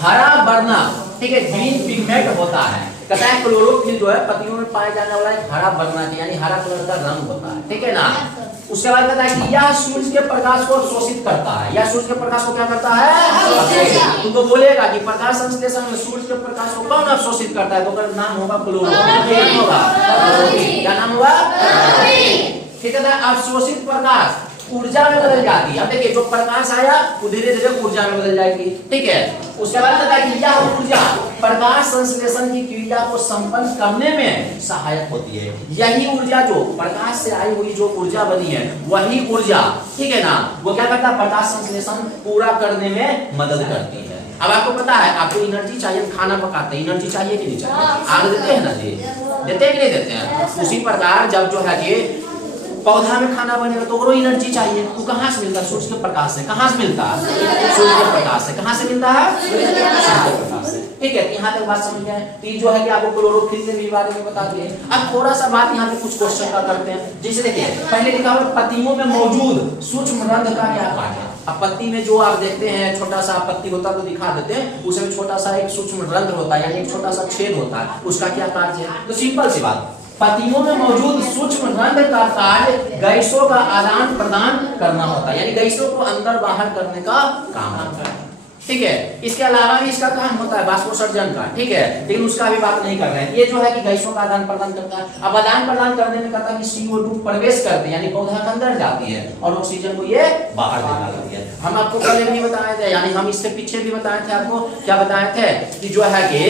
हरा वर्णक, ठीक है, ग्रीन पिगमेंट होता है। कहता है क्लोरोफिल जो है पत्तियों में पाए जाने वाला एक हरा वर्णक यानी हरा कलर का रंग होता है। ठीक है ना। उसके बाद कहता है कि यह सूर्य के प्रकाश को अवशोषित करता है। यह सूर्य के प्रकाश को क्या करता है? तुमको बोलेगा कि प्रकाश संश्लेषण में सूर्य के प्रकाश को कौन अवशोषित करता है, तो उसका नाम होगा क्लोरोफिल होगा। क्या नाम होगा? ठीक है, अवशोषित प्रकाश ऊर्जा में बदल जाती है। अब देखिए जो प्रकाश आया वो धीरे धीरे ऊर्जा में बदल जाएगी। ठीक है, उसके बाद कहता है कि यह ऊर्जा प्रकाश संश्लेषण की क्रिया को संपन्न करने में सहायक होती है। यही ऊर्जा जो प्रकाश से आई हुई जो ऊर्जा बनी है वही ऊर्जा, ठीक है ना, वो क्या करता है? प्रकाश संश्लेषण पूरा करने में मदद करती है। अब आपको पता है आपको एनर्जी चाहिए, खाना पकाते हैं एनर्जी चाहिए कि नहीं चाहिए? आग देते हैं ना जी, देते हैं कि नहीं देते हैं? उसी प्रकार जब जो है कि पौधा में खाना बनेगा तो ओरो एनर्जी चाहिए। तो कहाँ से मिलता है? सूर्य के प्रकाश से। कहाँ से मिलता है? सूर्य के प्रकाश से। कहाँ से मिलता है? सूर्य के प्रकाश से। ठीक है, यहाँ तक बात समझ गए। तो जो है कि आपको क्लोरोफिल के बारे में बता दिए। अब थोड़ा सा बात यहाँ पे कुछ क्वेश्चन का करते हैं। जैसे देखिए पहले लिखा हुआ पत्तियों में मौजूद सूक्ष्म रंध्र का क्या कार्य है? अब पत्ती में जो आप देखते हैं छोटा सा पत्ती होता तो दिखा देते हैं, उसमें छोटा सा एक सूक्ष्म रंध्र होता है, यानी एक छोटा सा छेद होता है, उसका क्या कार्य है? तो सिंपल सी बात, पत्तियों में मौजूद सूक्ष्म रंध्र का कार्य गैसों का आदान प्रदान करना होता है, यानी गैसों को अंदर बाहर करने का काम होता है। ठीक है, इसके अलावा भी इसका काम होता है वाष्पोत्सर्जन का, ठीक है, लेकिन उसका भी बात नहीं कर रहे हैं। ये जो है कि गैसों का आदान प्रदान करता है। अब आदान प्रदान करने में कहता है कि CO2 प्रवेश करते हैं, यानी पौधा के अंदर जाती है और ऑक्सीजन को ये बाहर देने लगती है। हम आपको पहले भी बताए थे, यानी हम इससे पीछे भी बताए थे आपको, क्या बताए थे कि जो है कि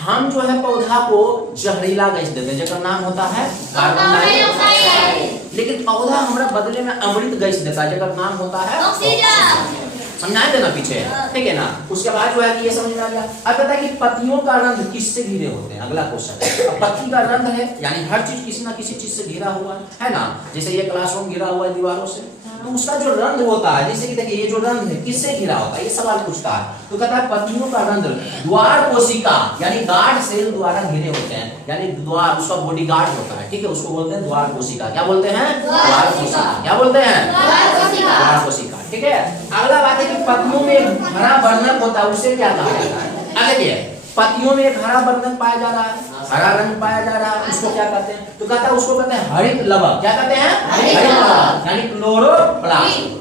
हम जो है पौधा को जहरीला गैस देते हैं, जिसका नाम होता है कार्बन डाइऑक्साइड, लेकिन पौधा हमारा बदले में अमृत गैस देता है, जिसका नाम होता है ऑक्सीजन। समझाए थे ना पीछे, ठीक है ना। उसके बाद जो है कि ये समझ में आ गया। अब पता है कि पत्तियों का रंध्र किससे घिरे होते हैं, अगला क्वेश्चन। अब पत्ती का रंध्र है, यानी हर चीज किसी ना किसी चीज से घिरा हुआ है ना, जैसे ये क्लासरूम घिरा हुआ है दीवारों से, तो उसका जो रंध्र होता है, जैसे कि देखिए ये जो रंध्र है किससे घिरा होता है, ये सवाल पूछता है। तो कहता है पत्तियों का रंध्र द्वार कोशिका यानी गार्ड सेल द्वारा घिरे होते हैं, यानी द्वार उसका बॉडी गार्ड होता है, ठीक है, उसको बोलते हैं द्वार कोशिका। क्या बोलते हैं? द्वार कोशिका। क्या बोलते हैं? द्वार कोशिका। ठीक है, अगला बात है कि पत्तियों में हरा वर्णक होता है, उसे क्या कहा जाता है? आगे देखिए, पत्तियों में एक हरा वर्णक पाया जा रहा है, हरा रंग पाया जा रहा है, उसको क्या कहते हैं? तो कहता है उसको कहते हैं हरित लवक। क्या कहते हैं? हरित लवक, यानी क्लोरोप्लास्ट।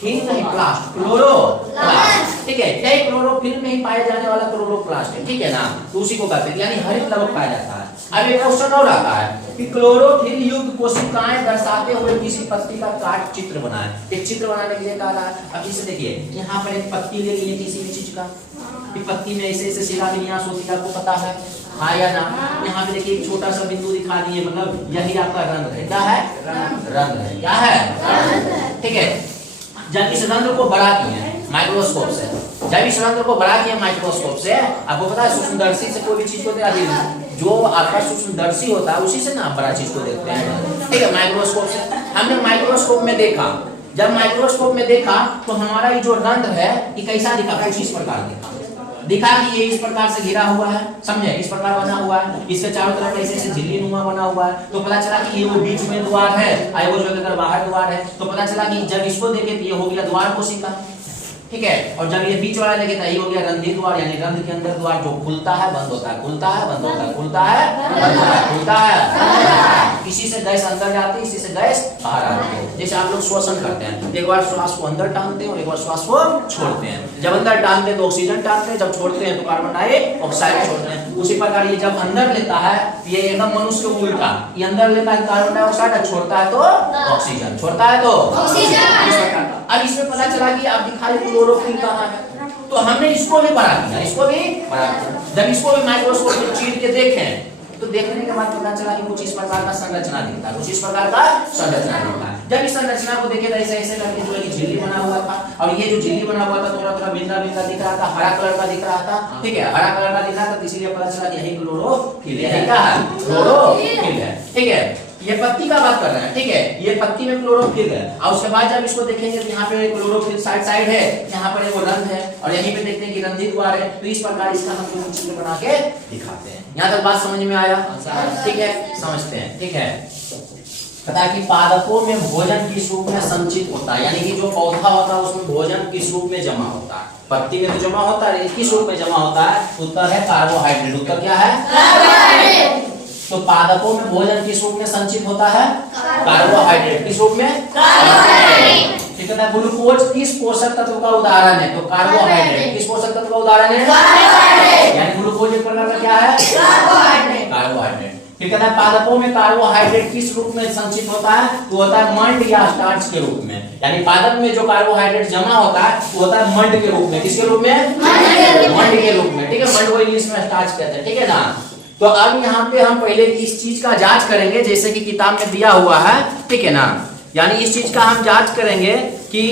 ठीक नहीं, प्लास्ट, क्लोरोप्लास्ट, ठीक है, यही क्लोरोफिल में ही पाया जाने वाला क्लोरोप्लास्ट है, ठीक है ना, तो उसी को कहते हैं, यानी हरित लवक पाया जाता है। अब एक क्वेश्चन और आता है कि क्लोरोफिल युक्त कोशिकाएं दर्शाते हुए किसी पत्ती का काट चित्र बनाएं। एक चित्र बनाने के लिए कहा रहा है। अब इसे देखिए, यहाँ पर एक पत्ती ले लिए किसी भी चीज का, कि पत्ती में ऐसे ऐसे शिलान्यास होती है, आपको पता है, हाँ या ना। यहाँ पे देखिए एक छोटा सा बिंदु दिखा दिए, मतलब यही आपका रंध्र है। क्या है? रंध्र है। क्या है? ठीक है, जब इस रंध्र को बड़ा किए माइक्रोस्कोप से, जब इस रंध्र को बड़ा किए माइक्रोस्कोप से, आपको पता है सूक्ष्मदर्शी से कोई भी चीज को देखा, जो आपका सूक्ष्मदर्शी होता है उसी से ना आप बड़ा चीज को देखते हैं, ठीक है, माइक्रोस्कोप से। हमने माइक्रोस्कोप में देखा, जब माइक्रोस्कोप में देखा तो हमारा ये जो रंध्र है ये कैसा दिखा? कुछ इस प्रकार दिखा कि ये इस प्रकार से घिरा हुआ है, समझे, इस प्रकार बना हुआ है, इसके चारों तरफ ऐसे ऐसे झिल्ली नुमा बना हुआ है। तो पता चला कि ये वो बीच में द्वार है, और वो जो अगर बाहर द्वार है, तो पता चला कि जब इसको देखे तो ये हो गया द्वार कोशिका, ठीक है, और जब ये बीच वाला देखे तो ये हो गया रंध्रीय द्वार, यानी रंध्र के अंदर द्वार जो खुलता है बंद होता है, खुलता है बंद होता है, खुलता है बंद होता है, खुलता है। किसी से गैस अंदर जाती है, इसी से गैस बाहर आती है। जैसे आप लोग श्वसन करते हैं, एक बार श्वास को अंदर टानते हैं और एक बार श्वास को छोड़ते हैं। जब अंदर टानते हैं तो ऑक्सीजन टानते हैं, जब छोड़ते हैं तो कार्बन डाइऑक्साइड छोड़ते हैं। उसी प्रकार ये जब अंदर लेता है ये एकदम मनुष्य को उल्टा, ये अंदर लेता है कार्बन डाइऑक्साइड और छोड़ता है तो ऑक्सीजन, छोड़ता है तो ऑक्सीजन। अब इसमें पता चला कि आप दिखाई क्लोरोफिल कहाँ है, तो हमने इसको भी बड़ा किया, इसको भी बड़ा किया। जब इसको भी माइक्रोस्कोप में चीर के देखें तो देखने के बाद पता चला कि कुछ इस प्रकार का संरचना दिखता है, कुछ इस प्रकार का संरचना दिखता है। जब इस संरचना को देखे तो ऐसे ऐसे करके जो है झिल्ली बना हुआ था, और ये जो झिल्ली बना हुआ था थोड़ा थोड़ा बिंदा बिंदा दिख रहा था, हरा कलर का दिख रहा था, ठीक है, हरा कलर का दिख रहा था, तो इसीलिए पता चला कि यही क्लोरोफिल है। क्या है? क्लोरोफिल है, ठीक है। ये पत्ती का बात कर रहे हैं, ठीक है, ये पत्ती में क्लोरोफिल है। और उसके बाद जब इसको देखेंगे तो यहाँ पे क्लोरोफिल साइड है, यहाँ पर वो रंध्र है, और यहीं पे देखते हैं कि रंध्रीय द्वार है। तो इस प्रकार इसका हम लोग चित्र बना के दिखाते हैं। यहाँ तक बात समझ में आया? ठीक है, समझते हैं, ठीक है। पता है कि पादपों में भोजन किस रूप में संचित होता है, यानी कि जो पौधा होता है उसमें भोजन किस रूप में जमा होता है? पत्ती में तो जमा होता है, किस रूप में जमा होता है? उत्तर है कार्बोहाइड्रेट। उत्तर क्या है? कार्बोहाइड्रेट। तो पादपों में भोजन किस रूप में संचित होता है? कार्बोहाइड्रेट। किस रूप में? कार्बोहाइड्रेट। ठीक है, ग्लूकोज किस पोषक तत्व का उदाहरण है? तो कार्बोहाइड्रेट। किस पोषक तत्व का उदाहरण है? कार्बोहाइड्रेट। यानी ग्लूकोज एक प्रकार का क्या है? कार्बोहाइड्रेट। कार्बोहाइड्रेट। ठीक है, पादपों में कार्बोहाइड्रेट किस रूप में संचित होता है? तो होता है मंड या स्टार्च के रूप में। यानी पादप में जो कार्बोहाइड्रेट जमा होता है वो होता है मंड के रूप में। किसके रूप में? मंड के रूप में, ठीक है, मंड को इंग्लिश में स्टार्च कहते हैं, ठीक है ना। तो अब यहाँ पे हम पहले इस चीज का जांच करेंगे, जैसे कि किताब में दिया हुआ है, ठीक है ना। यानी इस चीज का हम जांच करेंगे कि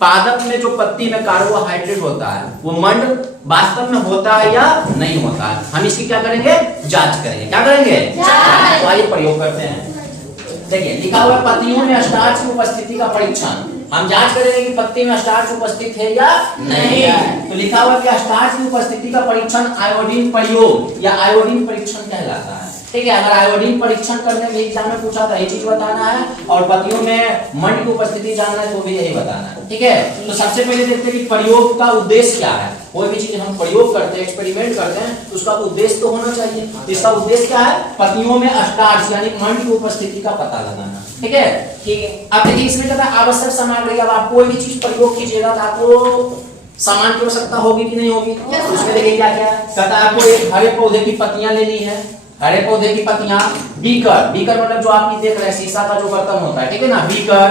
पादप में जो पत्ती में कार्बोहाइड्रेट होता है वो मंड वास्तव में होता है या नहीं होता है। हम इसकी क्या करेंगे? जांच करेंगे। क्या करेंगे? तो आइए प्रयोग करते हैं। देखिए लिखा हुआ है पत्तियों में स्टार्च की उपस्थिति का परीक्षण। हम जांच करेंगे कि पत्ती में स्टार्च उपस्थित है या नहीं है। तो लिखा हुआ है कि स्टार्च की उपस्थिति का परीक्षण आयोडीन प्रयोग या आयोडीन परीक्षण कहलाता है। ठीक है। अगर आयोडीन परीक्षण करने में एग्जाम में पूछा था, ये चीज बताना है, और पतियों में मंड की उपस्थिति जानना है तो भी यही बताना है, ठीक है। तो सबसे पहले देखते हैं कि प्रयोग का उद्देश्य क्या है। कोई भी चीज हम प्रयोग करते हैं, एक्सपेरिमेंट करते हैं, तो उसका उद्देश्य तो होना चाहिए। इसका उद्देश्य क्या है? पतियों में स्टार्च यानी मंड की उपस्थिति का पता लगाना, ठीक है। ठीक है, अब देखिए इसमें क्या है, आवश्यक सामग्री। अब आप कोई भी चीज प्रयोग कीजिएगा तो आपको सामान की आवश्यकता होगी कि नहीं होगी? उसमें देखिए क्या क्या कहता है, आपको एक हरे पौधे की पत्तियां लेनी है, हरे पौधे की पत्तियां, बीकर, बीकर मतलब जो आप देख रहे हैं शीशा का जो बर्तन होता है, ठीक है ना, बीकर,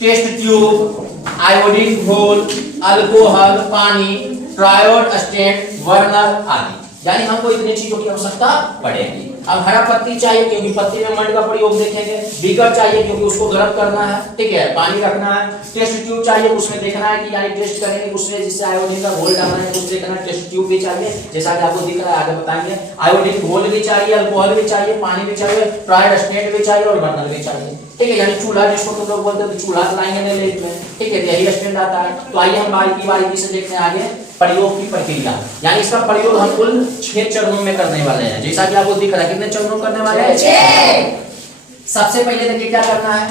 टेस्ट ट्यूब, आयोडीन घोल, अल्कोहल, पानी, ट्रायोड स्टैंड, बर्नर आदि। यानी हमको इतनी चीजों की आवश्यकता पड़ेगी। अब हरा पत्ती चाहिए क्योंकि पत्ती में मंड का प्रयोग देखेंगे, बीकर चाहिए क्योंकि उसको गर्म करना है, ठीक है, पानी रखना है, टेस्ट ट्यूब चाहिए उसमें देखना है कि यानी टेस्ट करेंगे उसमें जिससे आयोडीन का घोल डालना है, कुछ देखना है, टेस्ट ट्यूब भी चाहिए जैसा कि आपको दिख रहा है, आगे बताएंगे। आयोडीन घोल भी चाहिए, अल्कोहल भी चाहिए, पानी भी चाहिए, ट्रायल स्टेट भी चाहिए और बर्नर भी चाहिए, ठीक है। यानी चूल्हा जिसको तो लोग बोलते हैं चूल्हा लाएंगे नहीं लेट में, ठीक है, यही स्टैंड आता है। तो आइए हम बारीकी से देखते हैं आगे प्रयोग की प्रक्रिया। यानी इसका प्रयोग हम कुल 6 चरणों में करने वाले हैं, जैसा कि आपको दिख रहा है। कितने चरणों करने वाले हैं? 6। सबसे पहले देखिए क्या करना है,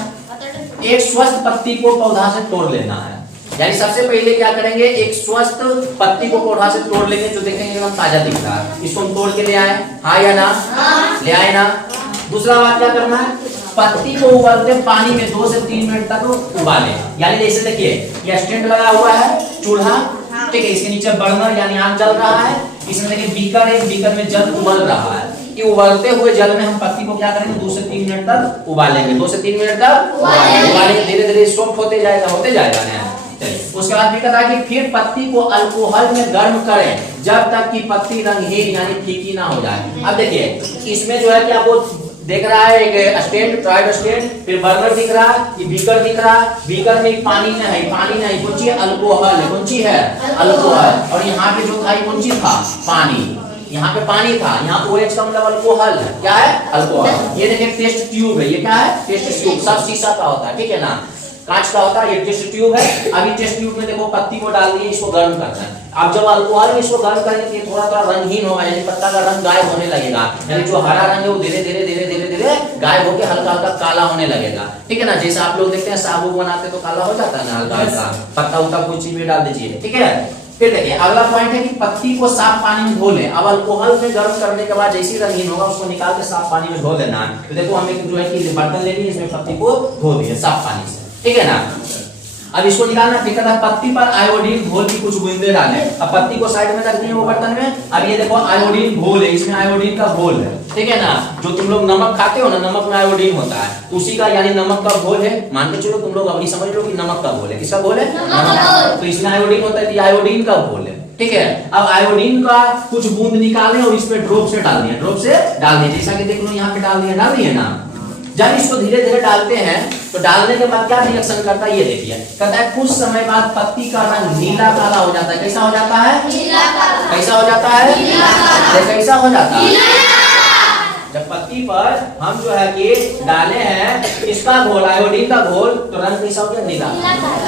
एक स्वस्थ पत्ती को पौधा से तोड़ लेना है। यानी सबसे पहले क्या करेंगे, एक स्वस्थ पत्ती को पौधा से तोड़ लेंगे, जो देखेंगे एकदम ताजा दिख रहा है, इसको हम तोड़ के ले आए, हाँ या ना? ले आए ना। दूसरा बात क्या करना है, पत्ती को उबालते पानी में 2 से 3 मिनट तक उबालें। यानी जैसे देखिए ये स्टैंड लगा हुआ है चूल्हा, ठीक है, इसके नीचे बर्नर यानी आग जल रहा है, इसमें देखिए बीकर है, बीकर में जल उबल रहा है। कि उबलते हुए जल में हम पत्ती को क्या करेंगे, 2 से 3 मिनट तक उबालेंगे, 2 से 3 मिनट तक उबालेंगे, धीरे धीरे सॉफ्ट होते जाएगा ना। उसके बाद भी कहता है कि फिर पत्ती को अल्कोहल में गर्म करें जब तक कि पत्ती रंगहीन यानी फीकी ना हो जाए। अब देखिए इसमें जो है कि आपको देख रहा है एक स्टैंड, ट्राइड स्टैंड, फिर बर्नर दिख रहा है, ये बीकर दिख रहा है, बीकर में पानी नहीं, कौन सी है? अल्कोहल, कौन सी है? अल्कोहल। और यहाँ पे जो था कौन सी था? पानी। यहाँ पे पानी था, यहाँ पे OH का मतलब अल्कोहल है, क्या है? अल्कोहल। ये देखिए टेस्ट ट्यूब है, ये क्या है? टेस्ट ट्यूब, सब शीशा का होता है, ठीक है ना, कांच का होता है, ये टेस्ट ट्यूब है। अभी टेस्ट ट्यूब में देखो पत्ती को डाल दिए, इसको गर्म करना है। अब जब अल्कोहल में इसको गर्म करेंगे तो थोड़ा रंगहीन होगा, यानी पत्ता का रंग गायब होने लगेगा, यानी जो हरा रंग है वो धीरे धीरे गायब होकर हल्का हल्का काला होने लगेगा, ठीक है ना। जैसे आप लोग देखते हैं साबुन बनाते तो काला हो जाता है ना हल्का हल्का, पत्ता उता कोई चीज में डाल दीजिए, ठीक है। फिर देखिए अगला पॉइंट है कि पत्ती को साफ पानी में धो लें। अब अल्कोहल में गर्म करने के बाद जैसे ही रंगीन होगा उसको निकाल के साफ पानी में धो लेना है। तो देखो हमें जो है कि बर्तन लेनी है, इसमें पत्ती को धो दिए साफ पानी से, ठीक है ना। अब इसको निकालना, फिर कहता है पत्ती पर आयोडीन घोल की कुछ बूंदे डालें। अब पत्ती को साइड में रख दिए वो बर्तन में। अब ये देखो आयोडीन घोल है, इसमें आयोडीन का घोल है, ठीक है ना। जो तुम लोग नमक खाते हो ना, नमक में आयोडीन होता है, उसी का यानी नमक का घोल है। मान के चलो तुम लोग अभी समझ लो कि नमक का घोल है। किसका घोल है? नमक। तो इसमें आयोडीन होता है, आयोडीन का घोल है, ठीक है। अब आयोडीन का कुछ बूंद निकालें और इसमें ड्रॉप से डाल दिए, जैसा कि देख लो यहाँ पे डाल दिए ना। जब इसको धीरे धीरे डालते हैं तो डालने के बाद क्या रिएक्शन करता है ये देखिए, कहता है कुछ समय बाद पत्ती का रंग नीला काला हो जाता है। कैसा हो जाता है? नीला काला। कैसा हो जाता है? नीला काला। कैसा हो जाता है? जब पत्ती पर हम जो है कि डाले हैं इसका घोल, आयोडीन का घोल, तो रंग कैसा हो गया? नीला।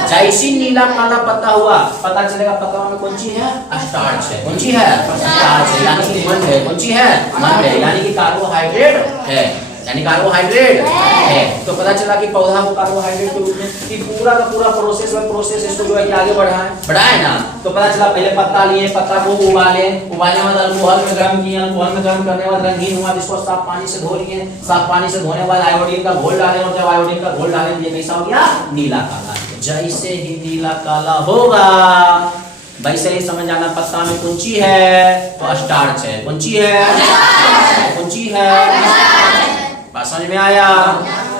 जैसी नीला काला पत्ता हुआ, पता चलेगा पत्ता में कौन सी है? स्टार्च है। कौन सी है? स्टार्च है, यानी कि मंड है। कौन सी है? मंड है, यानी कि कार्बोहाइड्रेट है, यानी कार्बोहाइड्रेट है। तो पता चला कि पौधा को कार्बोहाइड्रेट के रूप में कि पूरा का पूरा प्रोसेस इसको जो है कि आगे बढ़ाए ना। तो पता चला पहले पत्ता लिए, पत्ता को उबाले के बाद अल्कोहल में गर्म किए, अल्कोहल में गर्म करने के बाद रंगीन हुआ, जिसको साफ पानी से धो लिए, साफ पानी से धोने के बाद आयोडीन का घोल डाले, और जब आयोडीन का घोल डाले ये कैसा हो गया? नीला काला। जैसे ही नीला काला होगा वैसे ही समझ जाना पत्ता में कुंची है तो स्टार्च है। कुंची है? कुंची है? बात समझ में आया?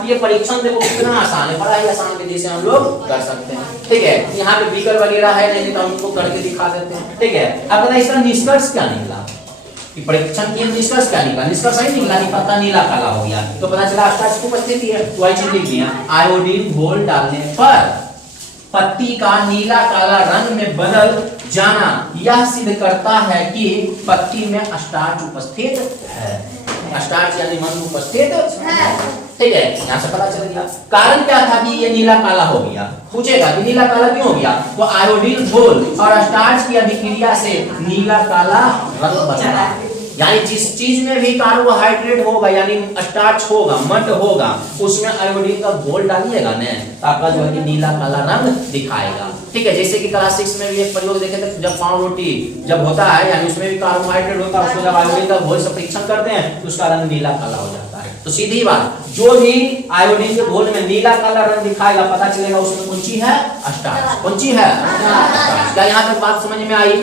ये परीक्षण देखो कितना आसान है, बड़ा ही आसान विधि से हम लोग कर सकते हैं, ठीक है। यहाँ पे बीकर वगैरह है नहीं तो हम उसको करके दिखा देते हैं, ठीक है। अब पता इसका निष्कर्ष क्या निकला कि परीक्षण की निष्कर्ष क्या निकला? निष्कर्ष सही निकला कि पत्ता नीला काला हो गया। तो पता चला स्टार्च की उपस्थिति है, तो वही चीज लिख दिया, आयोडीन घोल डालने पर पत्ती का नीला काला रंग में बदल जाना यह सिद्ध करता है कि पत्ती में स्टार्च उपस्थित है। स्टार्च यानी मंद उपस्थित है, ठीक है। यहाँ से पता चल गया। कारण क्या था कि ये नीला काला हो गया? पूछेगा कि नीला काला क्यों हो गया? तो आयोडीन घोल और स्टार्च की अभिक्रिया से नीला काला रंग बना, यानी जिस चीज में भी कार्बोहाइड्रेट होगा यानी स्टार्च होगा, मट होगा, उसमें आयोडीन का घोल डालिएगा ना तो आपका जो है कि नीला काला रंग दिखाएगा। ठीक है, जैसे कि क्लास 6 में भी एक प्रयोग देखे थे, जब पाव रोटी जब होता है यानी उसमें भी कार्बोहाइड्रेट होता है, उसको जब आयोडीन का घोल से परीक्षण करते हैं तो उसका रंग नीला काला हो जाता है। तो सीधी बात, जो भी आयोडीन के घोल में नीला काला रंग दिखाएगा पता चलेगा उसमें कौन सी है, स्टार्च। कौन सी है, स्टार्च। क्या यहाँ तक बात समझ में आई?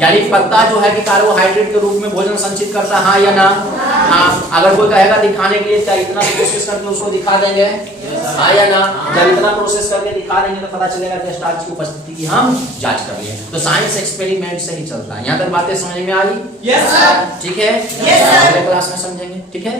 यानी पत्ता जो है कि कार्बोहाइड्रेट के रूप में भोजन संचित करता है, हाँ या ना? हाँ। अगर कोई कहेगा दिखाने के लिए क्या इतना प्रोसेस करके उसको दिखा देंगे, हाँ या ना? जब इतना प्रोसेस करके दिखा देंगे तो पता चलेगा कि स्टार्च की उपस्थिति की हम जांच कर लिए। तो साइंस एक्सपेरिमेंट से ही चलता है। यहाँ तक बातें समझ में आई? Yes sir. ठीक है, अगले क्लास में समझेंगे। ठीक है।